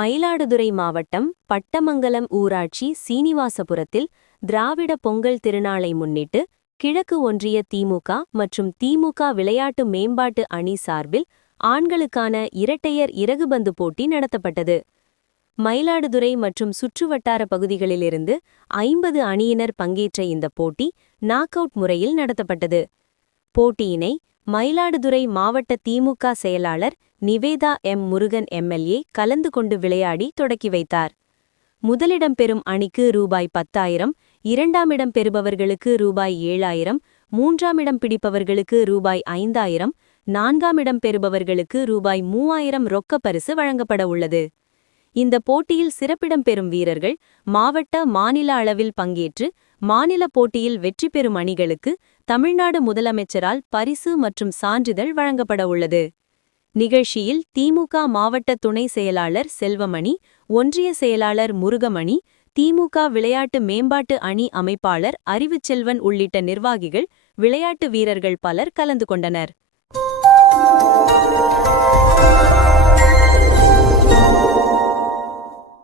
மயிலாடுதுறை மாவட்டம் பட்டமங்கலம் ஊராட்சி சீனிவாசபுரத்தில் திராவிட பொங்கல் திருநாளை முன்னிட்டு கிழக்கு ஒன்றிய திமுக மற்றும் திமுக விளையாட்டு மேம்பாட்டு அணி சார்பில் ஆண்களுக்கான இரட்டையர் இறகுபந்து போட்டி நடத்தப்பட்டது. மயிலாடுதுறை மற்றும் சுற்றுவட்டார பகுதிகளிலிருந்து 50 அணியினர் பங்கேற்ற இந்த போட்டி நாக் அவுட் முறையில் நடத்தப்பட்டது. போட்டியினை மயிலாடுதுறை மாவட்ட திமுக செயலாளர் நிவேதா எம். முருகன் எம்எல்ஏ கலந்து கொண்டு விளையாடி தொடக்கி வைத்தார். முதலிடம் பெறும் அணிக்கு ரூபாய் 10,000, இரண்டாம் இடம் பெறுபவர்களுக்கு ரூபாய் 7,000, மூன்றாம் இடம் பிடிப்பவர்களுக்கு ரூபாய் 5,000, நான்காம் இடம் பெறுபவர்களுக்கு ரூபாய் 3,000 ரொக்க பரிசு வழங்கப்பட உள்ளது. இந்த போட்டியில் சிறப்பிடம் பெறும் வீரர்கள் மாவட்ட, மாநில அளவில் பங்கேற்று மாநில போட்டியில் வெற்றி பெறும் அணிகளுக்கு தமிழ்நாடு முதலமைச்சரால் பரிசு மற்றும் சான்றிதழ் வழங்கப்பட உள்ளது. நிகழ்ச்சியில் திமுக மாவட்ட துணை செயலாளர் செல்வமணி, ஒன்றிய செயலாளர் முருகமணி, திமுக விளையாட்டு மேம்பாட்டு அணி அமைப்பாளர் அறிவுச்செல்வன் உள்ளிட்ட நிர்வாகிகள், விளையாட்டு வீரர்கள் பலர் கலந்து கொண்டனர்.